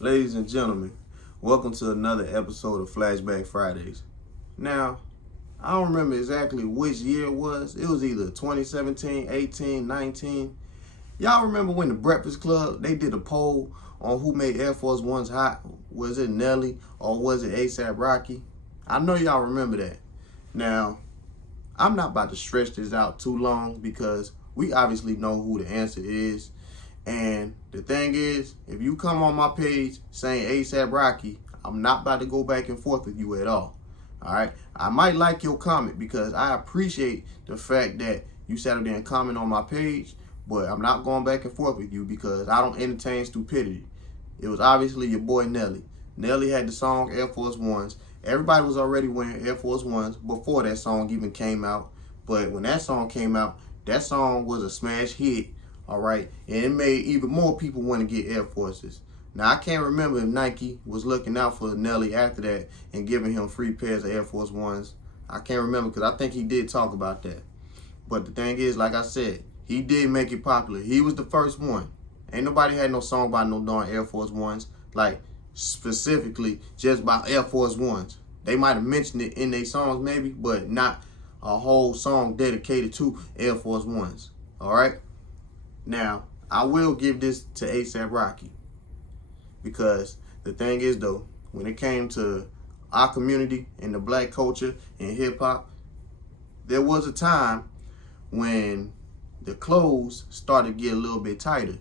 Ladies and gentlemen, welcome to another episode of Flashback Fridays. Now, I don't remember exactly which year it was. It was either 2017, 18, 19. Y'all remember when the Breakfast Club, they did a poll on who made Air Force Ones hot? Was it Nelly or was it ASAP Rocky? I know y'all remember that. Now, I'm not about to stretch this out too long because we obviously know who the answer is. And the thing is, if you come on my page saying ASAP Rocky, I'm not about to go back and forth with you at all. All right? I might like your comment because I appreciate the fact that you sat up there and comment on my page, but I'm not going back and forth with you because I don't entertain stupidity. It was obviously your boy Nelly. Nelly had the song Air Force Ones. Everybody was already wearing Air Force Ones before that song even came out. But when that song came out, that song was a smash hit. All right, and it made even more people want to get Air Forces. Now, I can't remember if Nike was looking out for Nelly after that and giving him free pairs of Air Force Ones. I can't remember because I think he did talk about that. But the thing is, like I said, he did make it popular. He was the first one. Ain't nobody had no song about no darn Air Force Ones, like specifically just about Air Force Ones. They might have mentioned it in their songs maybe, but not a whole song dedicated to Air Force Ones. All right? Now, I will give this to ASAP Rocky because the thing is, though, when it came to our community and the black culture and hip-hop, there was a time when the clothes started to get a little bit tighter.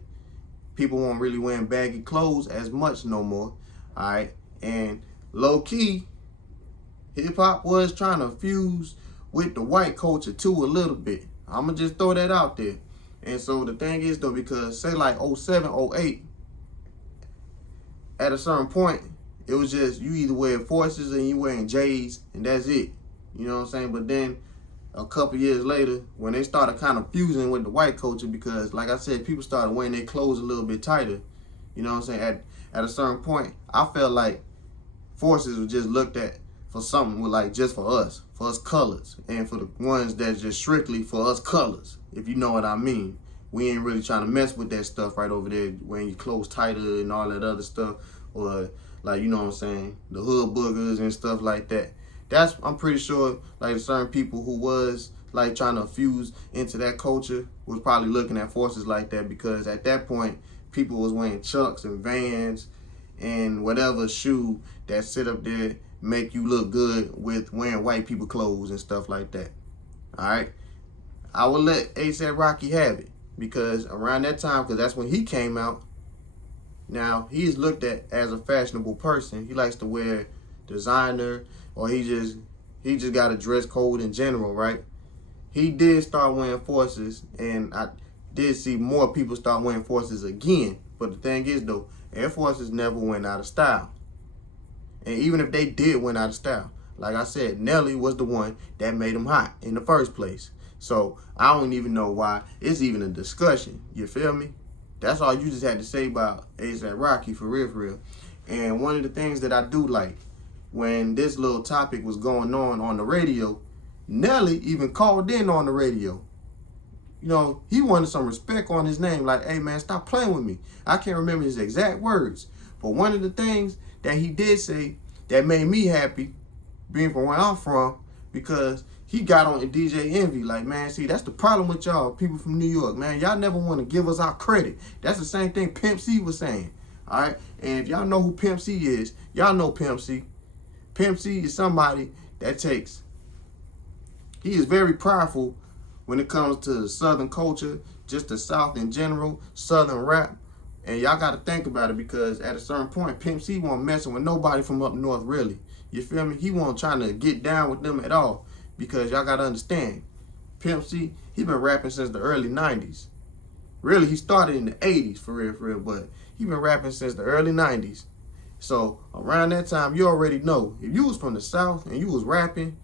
People weren't really wearing baggy clothes as much no more, all right? And low-key, hip-hop was trying to fuse with the white culture, too, a little bit. I'm going to just throw that out there. And so the thing is, though, because say like 07, 08, at a certain point, it was just you either wear Forces and you wearing J's, and that's it. You know what I'm saying? But then a couple years later, when they started kind of fusing with the white culture, because like I said, people started wearing their clothes a little bit tighter. You know what I'm saying? At a certain point, I felt like Forces was just looked at for something with like just for us colors, and for the ones that's just strictly for us colors, if you know what I mean. We ain't really trying to mess with that stuff right over there, wearing your clothes tighter and all that other stuff, or like, you know what I'm saying, the hood boogers and stuff like that. I'm pretty sure like certain people who was like trying to fuse into that culture was probably looking at Forces like that, because at that point people was wearing Chucks and Vans and whatever shoe that sit up there make you look good with wearing white people clothes and stuff like that. All right, I will let ASAP Rocky have it, because around that time, because that's when he came out. Now, he's looked at as a fashionable person. He likes to wear designer, or he just got a dress code in general, right? He did start wearing Forces, and I did see more people start wearing Forces again. But the thing is, though, Air Forces never went out of style. And even if they did went out of style, like I said, Nelly was the one that made them hot in the first place. So I don't even know why it's even a discussion. You feel me? That's all you just had to say about ASAP Rocky, for real, for real. And one of the things that I do like, when this little topic was going on the radio, Nelly even called in on the radio. You know, he wanted some respect on his name. Like, hey, man, stop playing with me. I can't remember his exact words. But one of the things that he did say that made me happy, being from where I'm from, because he got on DJ Envy. Like, man, see, that's the problem with y'all people from New York, man. Y'all never want to give us our credit. That's the same thing Pimp C was saying. All right? And if y'all know who Pimp C is, y'all know Pimp C. Pimp C is somebody that he is very prideful when it comes to the Southern culture, just the South in general, Southern rap. And y'all got to think about it, because at a certain point, Pimp C wasn't messing with nobody from up north, really. You feel me? He wasn't trying to get down with them at all, because y'all got to understand, Pimp C, he been rapping since the early 90s. Really, he started in the 80s, for real, but he been rapping since the early 90s. So around that time, you already know, if you was from the South and you was rapping,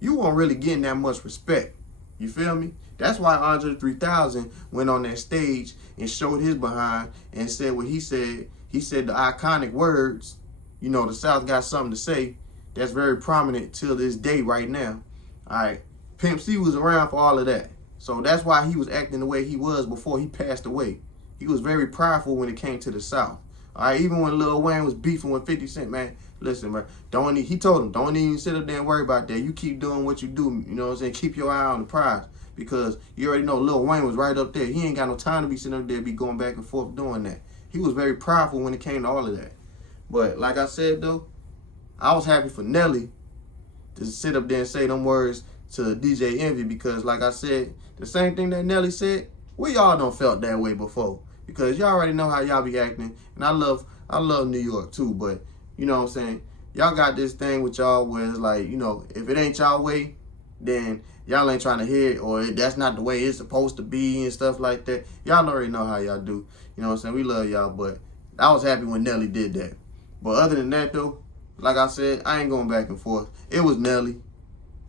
you weren't really getting that much respect. You feel me? That's why Andre 3000 went on that stage and showed his behind and said what he said. He said the iconic words, you know, the South got something to say, that's very prominent till this day right now. All right. Pimp C was around for all of that. So that's why he was acting the way he was before he passed away. He was very prideful when it came to the South. All right, even when Lil Wayne was beefing with 50 Cent, man, listen, man, he told him, don't even sit up there and worry about that. You keep doing what you do, you know what I'm saying? Keep your eye on the prize, because you already know Lil Wayne was right up there. He ain't got no time to be sitting up there, be going back and forth doing that. He was very prideful when it came to all of that. But like I said, though, I was happy for Nelly to sit up there and say them words to DJ Envy, because like I said, the same thing that Nelly said, we all done felt that way before, because y'all already know how y'all be acting. And I love New York too, but you know what I'm saying, y'all got this thing with y'all where it's like, you know, if it ain't y'all way, then y'all ain't trying to hear it, or that's not the way it's supposed to be and stuff like that. Y'all already know how y'all do. You know what I'm saying? We love y'all, but I was happy when Nelly did that. But other than that, though, like I said, I ain't going back and forth. It was Nelly.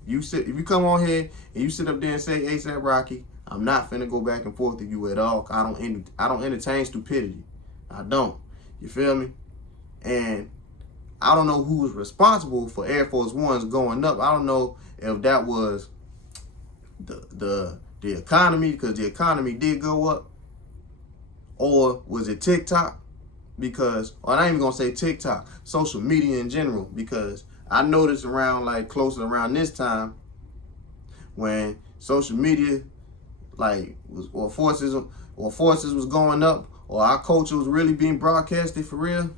If you come on here and you sit up there and say A$AP Rocky, I'm not finna go back and forth with you at all. I don't entertain stupidity. I don't. You feel me? And I don't know who was responsible for Air Force Ones going up. I don't know if that was the economy, because the economy did go up, or was it TikTok? Because, or I ain't even gonna say TikTok, social media in general, because I noticed around like closer around this time when social media or forces was going up, or our culture was really being broadcasted for real,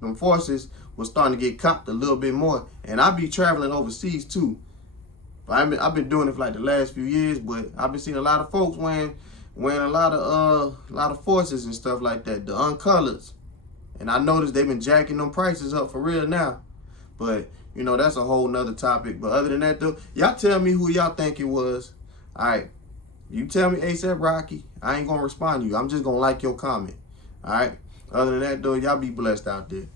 them forces was starting to get copped a little bit more. And I be traveling overseas too. But I've been doing it for like the last few years, but I've been seeing a lot of folks wearing a lot of forces and stuff like that, the uncolors. And I noticed they've been jacking them prices up for real now. But, you know, that's a whole nother topic. But other than that, though, y'all tell me who y'all think it was. All right. You tell me A$AP Rocky, I ain't going to respond to you. I'm just going to like your comment. All right. Other than that, though, y'all be blessed out there.